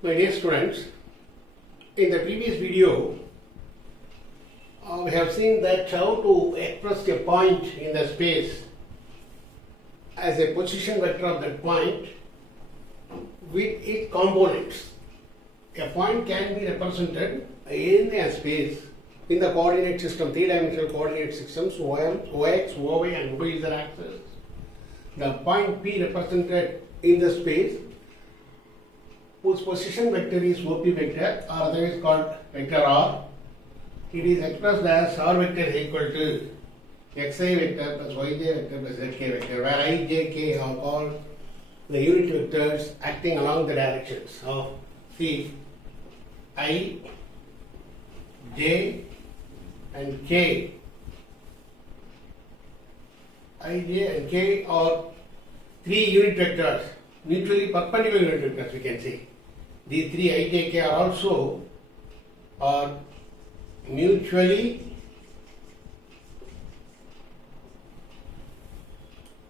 My dear students, in the previous video, we have seen that how to express a point in the space as a position vector of that point with its components. A point can be represented in a space in the coordinate system, three-dimensional coordinate systems, OX, OY and OZ axis. The point P represented in the space whose position vector is OP vector or otherwise called vector R. It is expressed as R vector is equal to XI vector plus YJ vector plus ZK vector, where I, J, K are called the unit vectors acting along the directions of I, J and K. I, J and K are three unit vectors, mutually perpendicular unit vectors we can say. These three I, J, K are also mutually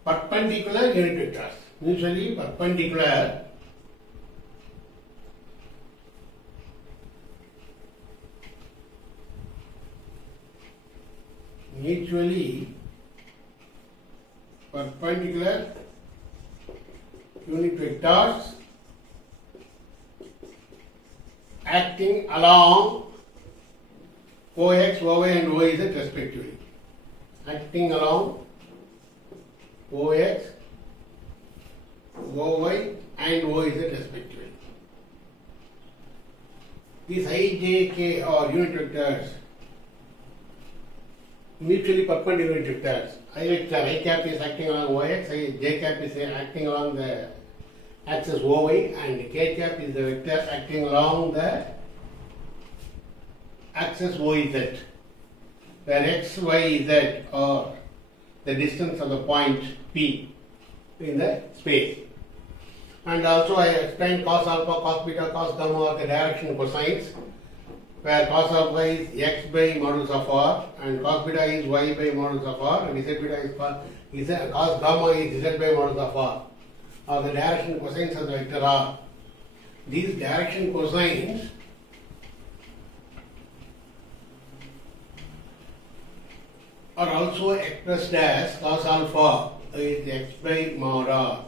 perpendicular unit vectors. Mutually perpendicular unit vectors acting along OX, OY and OZ respectively. Acting along OX, OY and OZ respectively. These I, J, K are unit vectors, mutually perpendicular unit vectors. I vector, I cap is acting along OX, J cap is acting along the axis OY and K cap is the vector acting along the axis OZ, where X, Y, Z are the distance of the point P in the space. And also I explained cos alpha, cos beta, cos gamma are the direction cosines, where cos alpha is X by modulus of R and cos beta is Y by modulus of R and Z beta is cos gamma is Z by modulus of R, are the direction cosines of the vector R. These direction cosines are also expressed as cos alpha is X by mod R,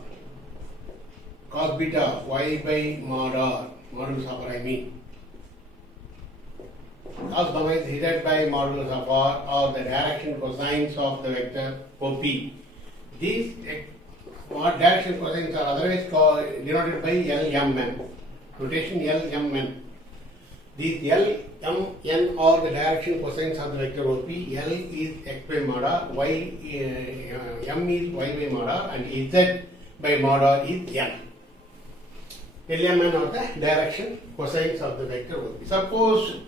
cos beta Y by mod R, modulus of R I mean. Cos gamma is Z by modulus of R or the direction cosines of the vector OP. These direction cosines are otherwise denoted by LMN. Notation LMN. These LMN are the direction cosines of the vector OP. L is X by mod R, M is Y by mod R and Z by mod R is N. LMN are the direction cosines of the vector OP. Suppose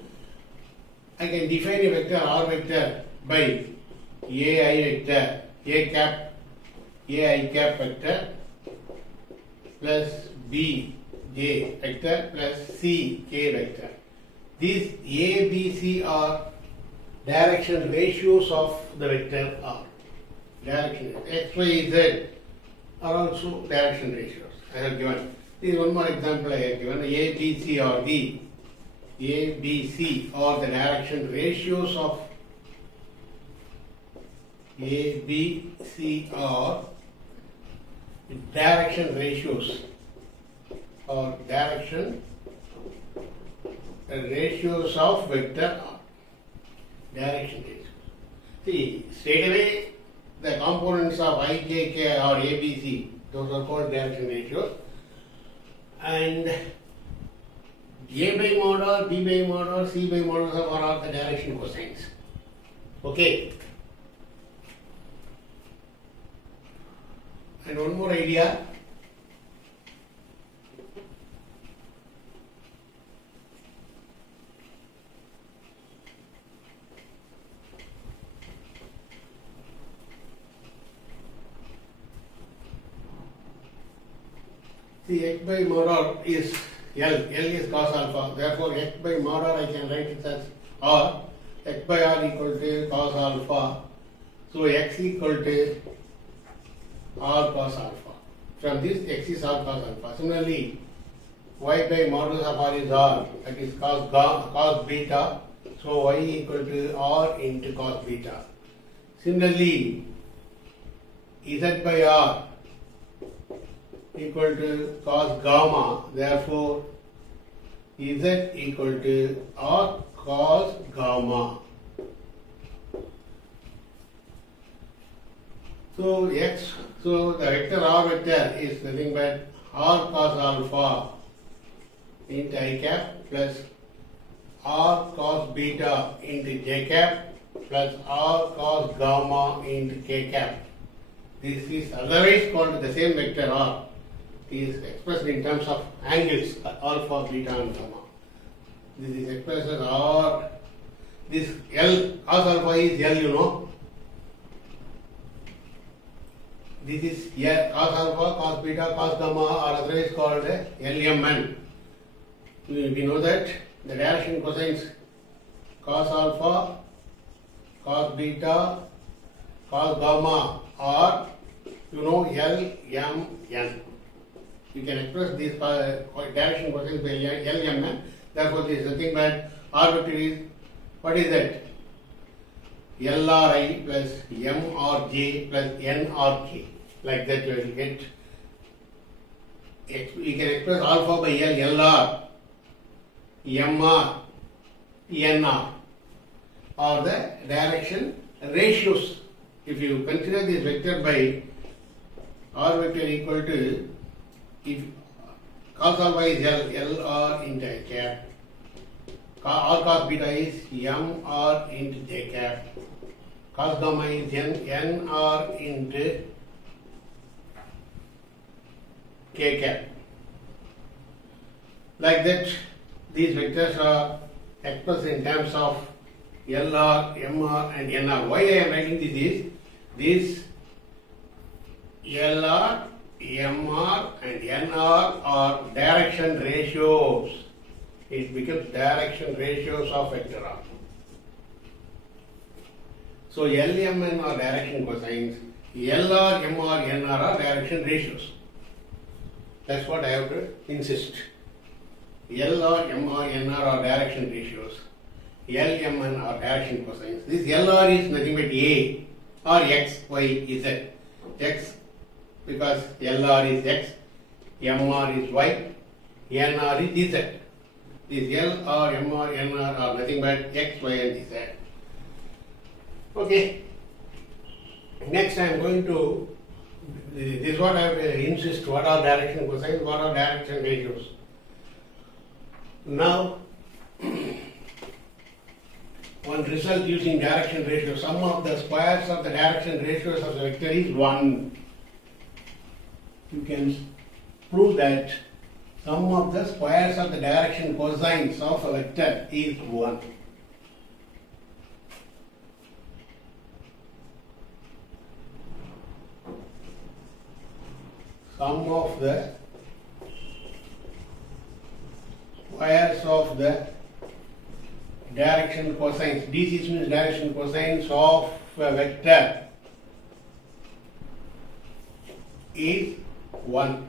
I can define a vector R vector by AI vector, AI cap vector plus BJ vector plus CK vector. These A, B, C are direction ratios of the vector R. Direction X, Y, Z are also direction ratios. I have given. This is one more example I have given. A, B, C are the direction ratios of A, B, C are direction ratios or direction ratios of vector R. Direction ratios. See, straight away the components of I, J, K or A, B, C, those are called direction ratios. And A by mod R, B by mod R, C by mod R are the direction cosines. Okay. And one more idea. See, X by mod R is L is cos alpha, therefore X by mod R I can write it as R, X by R equal to cos alpha, so X equal to R cos alpha. From this, X is R cos alpha. Similarly, y by modulus of r is r, that is cos beta, so y equal to r into cos beta. Similarly, z by r equal to cos gamma, therefore z equal to r cos gamma. So the vector r vector is nothing but r cos alpha into I cap plus r cos beta into j cap plus r cos gamma into k cap. This is otherwise called the same vector r. It is expressed in terms of angles alpha, beta and gamma. This is expressed as r. This L cos alpha is L, you know. This is cos alpha, cos beta, cos gamma are otherwise called LMN. We know that the direction cosines cos alpha, cos beta, cos gamma are, you know, LMN. You can express these direction cosines by LMN. Therefore, this is nothing but r vector is, what is that? LRI plus MRJ plus NRK. Like that you will get. You can express alpha by L, LR, MR, NR, or the direction ratios. If you consider this vector by r vector equal to, if cos alpha is L, LR into I cap, r cos beta is MR into j cap, cos gamma is NR into k cap. Like that, these vectors are expressed in terms of LR, MR and NR. Why I am writing this LR, MR and NR are direction ratios. It becomes direction ratios of vector R. So LMN are direction cosines, LR, MR, NR are direction ratios. That's what I have to insist. LR, MR, NR are direction ratios. LMN are direction cosines. This LR is nothing but A or X, Y, Z. X because LR is X, MR is Y, NR is Z. These LR, MR, NR are nothing but X, Y and Z. Okay. Next I am going to, this is what I have to insist, what are direction cosines, what are direction ratios. Now, one result using direction ratio, sum of the squares of the direction ratios of the vector is 1. You can prove that sum of the squares of the direction cosines of a vector is 1. Sum of the squares of the direction cosines, DC means direction cosines of a vector is 1.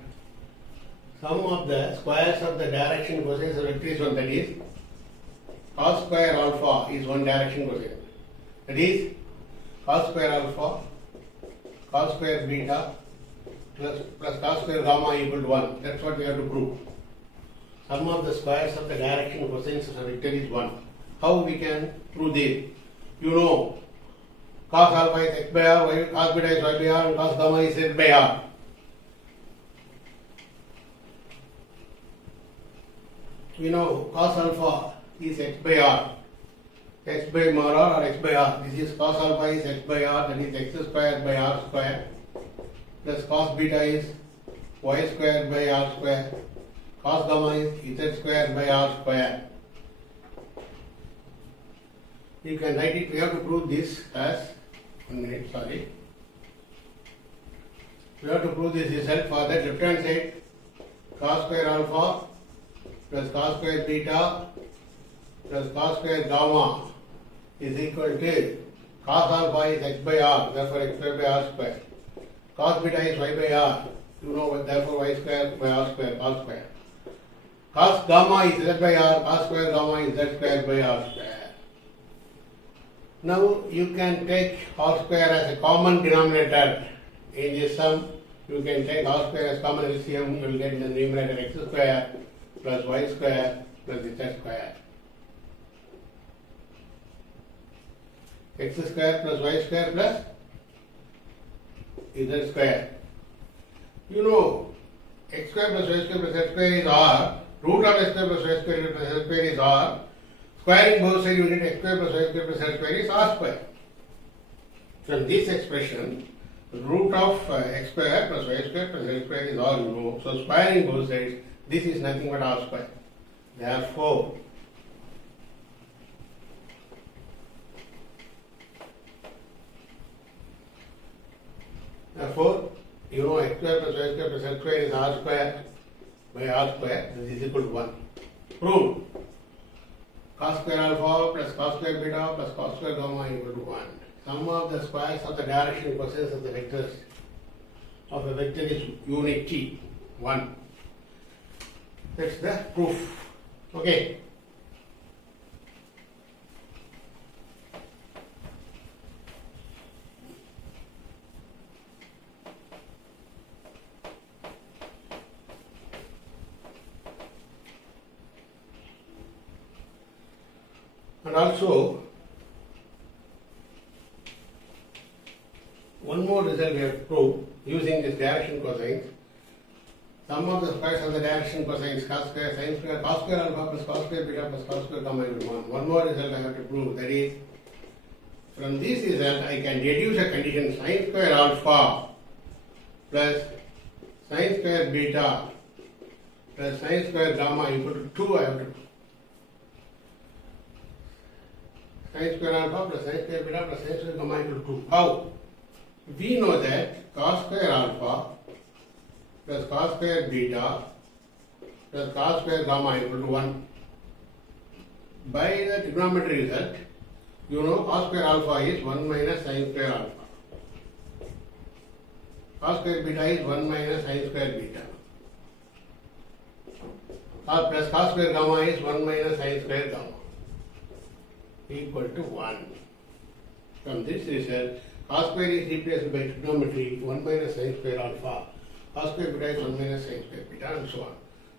Sum of the squares of the direction cosines of a vector is 1, that is cos square alpha is one direction cosine. That is cos square alpha, cos square beta plus cos square gamma equal to 1. That's what we have to prove. Sum of the squares of the direction cosines of a vector is 1. How we can prove this? You know, cos alpha is x by r, cos beta is y by r, and cos gamma is z by r. We know cos alpha is x by r, x by r or x by r. This is cos alpha is x by r, that is x square by r square, plus cos beta is y square by r square, cos gamma is z square by r square. You can write it, we have to prove this as, 1 minute, sorry. We have to prove this result for that left hand side, cos square alpha plus cos square beta plus cos square gamma is equal to cos alpha is x by r, therefore x square by r square. Cos beta is y by r, you know, therefore y square by r square, cos square. Cos gamma is z by r, cos square gamma is z square by r square. Now you can take r square as a common denominator in this sum. You can take r square as common LCM, you will get the numerator x square plus y square plus z square. X square plus y square plus z square. You know, x square plus y square plus z square is r. Root of x square plus y square plus z square is r. Squaring both sides, you get x square plus y square plus z square is r square. From this expression, root of x square plus y square plus z square is r, you know. So squaring both sides, this is nothing but r square. Therefore, you know x square plus y square plus z square is r square by r square. This is equal to 1. Prove. Cos square alpha plus cos square beta plus cos square gamma equal to 1. Sum of the squares of the direction cosines of the vectors of a vector is unit t, 1. That's the proof. Okay. And also, one more result we have proved using this direction cosines. Sum of the squares of the direction cosines cos square, sin square, cos square alpha plus cos square beta plus cos square gamma equal to 1. One more result I have to prove, that is, from this result I can deduce a condition sin square alpha plus sin square beta plus sin square gamma equal to 2. I have to sin square alpha plus sin square beta plus sin square gamma equal to 2. How? We know that cos square alpha plus cos square beta plus cos square gamma equal to 1. By the trigonometry result, you know cos square alpha is 1 minus sin square alpha. Cos square beta is 1 minus sin square beta. Plus cos square gamma is 1 minus sin square gamma equal to 1. From this result, cos square is replaced by trigonometry 1 minus sin square alpha. Cos square beta is 1 minus sin square beta and so on.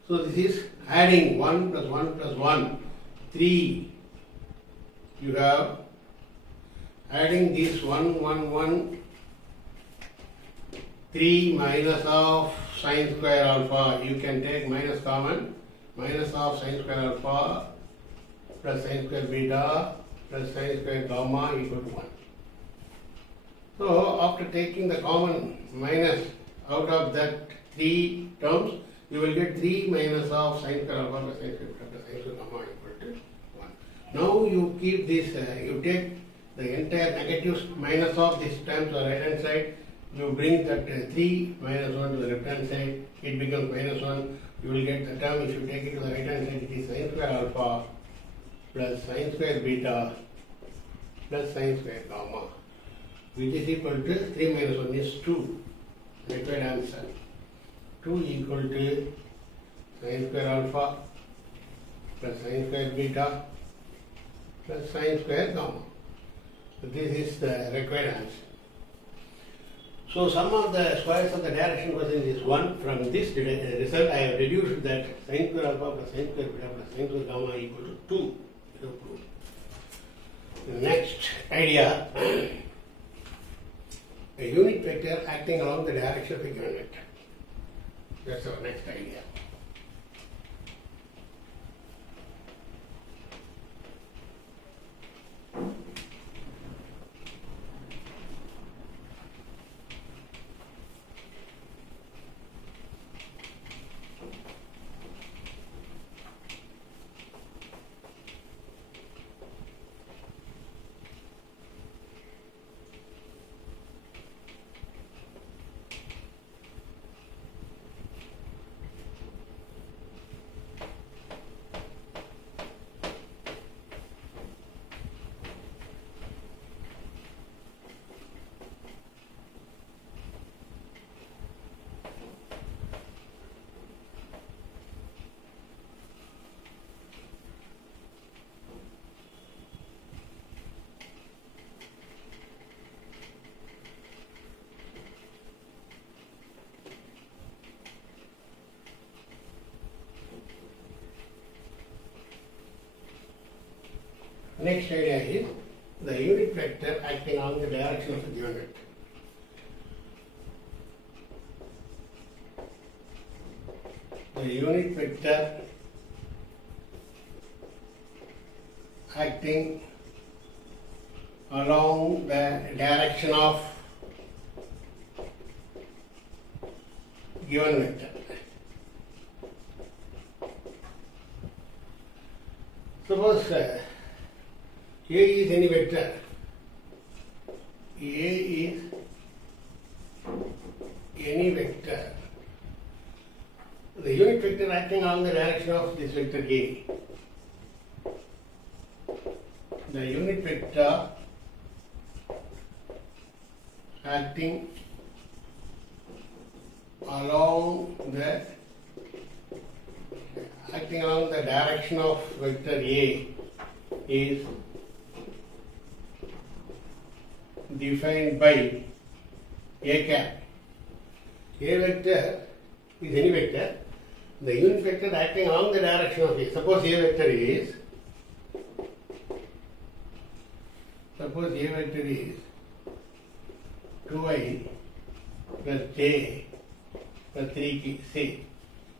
So this is adding 1 plus 1 plus 1, 3. You have adding this 1, 1, 1, 3 minus of sin square alpha. You can take minus common, minus of sin square alpha plus sin square beta plus sin square gamma equal to 1. So after taking the common minus out of that 3 terms, you will get 3 minus of sin square alpha plus sin square beta plus sin square gamma equal to 1. Now you keep this, you take the entire negatives minus of these terms on the right hand side, you bring that 3 minus 1 to the left hand side, it becomes minus 1. You will get the term, if you take it to the right hand side, it is sin square alpha plus sin square beta plus sin square gamma, which is equal to 3 minus 1 is 2. Required answer. 2 equal to sin square alpha plus sin square beta plus sin square gamma. So this is the required answer. So sum of the squares of the direction cosines is 1. From this result I have reduced that sin square alpha plus sin square beta plus sin square gamma equal to 2. The next idea, a unit vector acting along the direction of a given vector. That's our next idea. Next idea is the unit vector acting on the direction of the given vector. The unit vector acting along the direction of given vector. Suppose A is any vector. A is any vector. The unit vector acting along the direction of this vector A. The unit vector acting along the direction of vector A is defined by A cap. A vector is any vector. The unit vector acting along the direction of A. Suppose A vector is 2i plus j plus 3k. Say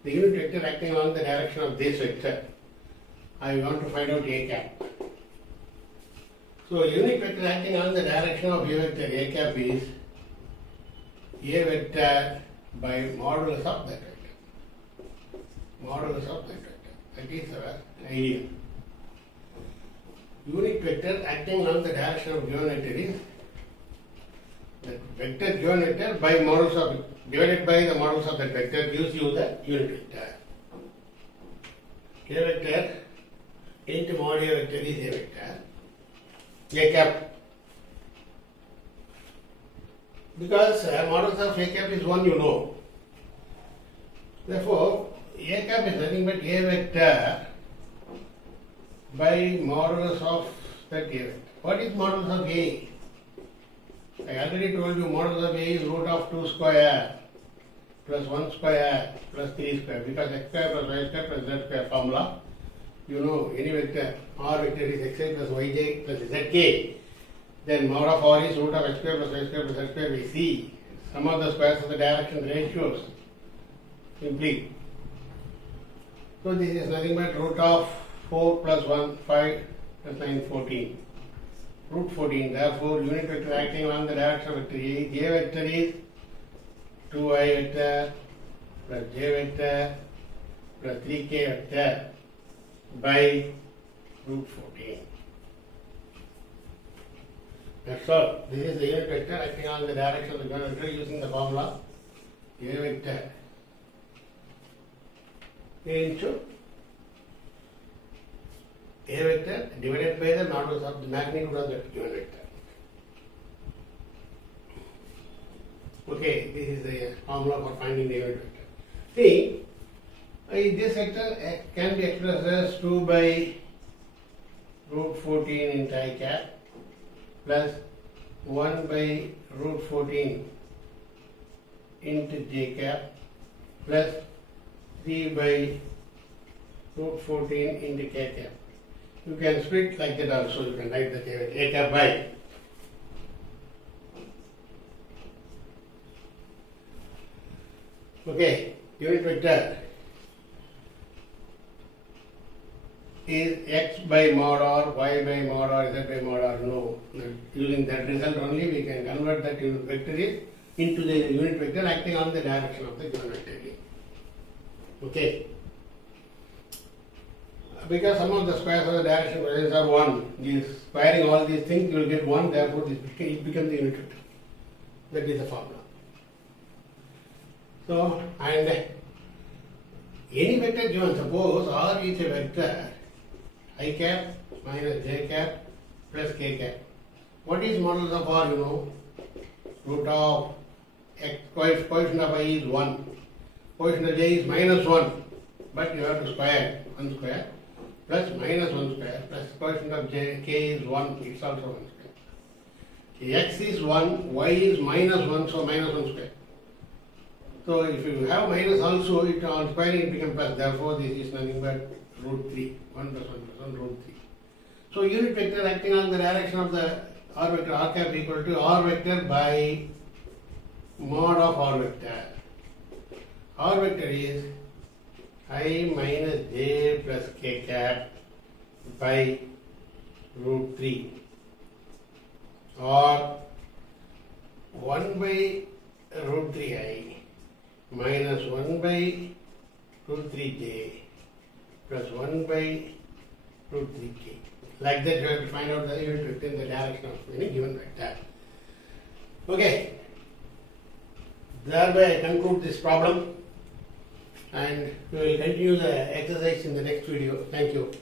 the unit vector acting along the direction of this vector. I want to find out A cap. So unit vector acting along the direction of A vector A cap is A vector by modulus of that vector. Modulus of that vector. That is our idea. Unit vector acting along the direction of given vector is that vector given vector by modulus of divided by the modulus of that vector gives you the unit vector. A vector into mod A vector is A vector. A cap. Because modulus of A cap is 1, you know. Therefore, A cap is nothing but A vector by modulus of that A vector. What is modulus of A? I already told you modulus of A is root of 2 square plus 1 square plus 3 square, because x square plus y square plus z square formula. You know any vector R vector is xi plus yj plus zk. Then mod of R is root of x square plus y square plus z square by c. Sum of the squares of the direction ratios. Simply. So this is nothing but root of 4 plus 1, 5 plus 9, 14. Root 14. Therefore, unit vector acting along the direction of vector A. A vector is 2i vector plus j vector plus 3k vector by root 14. That's all. This is the unit vector acting along the direction of the given vector using the formula A vector into A vector divided by the modulus of the magnitude of the given vector. Okay, this is the formula for finding the unit vector. See, this vector can be expressed as 2 by root 14 into I cap plus 1 by root 14 into j cap plus 3 by root 14 into k cap. You can split like that also. You can write that A cap by. Okay, unit vector is x by mod r, y by mod r, z by mod r. No. Using that result only we can convert that unit vector into the unit vector acting on the direction of the given vector. Okay. Because some of the squares of the direction cosines are 1. Squaring all these things, you will get 1, therefore it becomes the unit vector. That is the formula. So, and any vector given, suppose R is a vector I cap minus j cap plus k cap. What is modulus of R, you know? Root of x, coefficient of I is 1. Coefficient of j is minus 1. But you have to square 1 square plus minus 1 square plus coefficient of j, k is 1, it's also 1 square. X is 1, y is minus 1, so minus 1 square. So if you have minus also, it on squaring it becomes plus. Therefore, this is nothing but root 3. 1 plus 1 plus 1, root 3. So unit vector acting along the direction of the r vector r cap equal to r vector by mod of r vector. R vector is I minus j plus k cap by root 3 or 1 by root 3i minus 1 by root 3j plus 1 by root 3k. Like that you have to find out the unit vector in the direction of any given vector. Okay. Thereby I conclude this problem and we will continue the exercise in the next video. Thank you.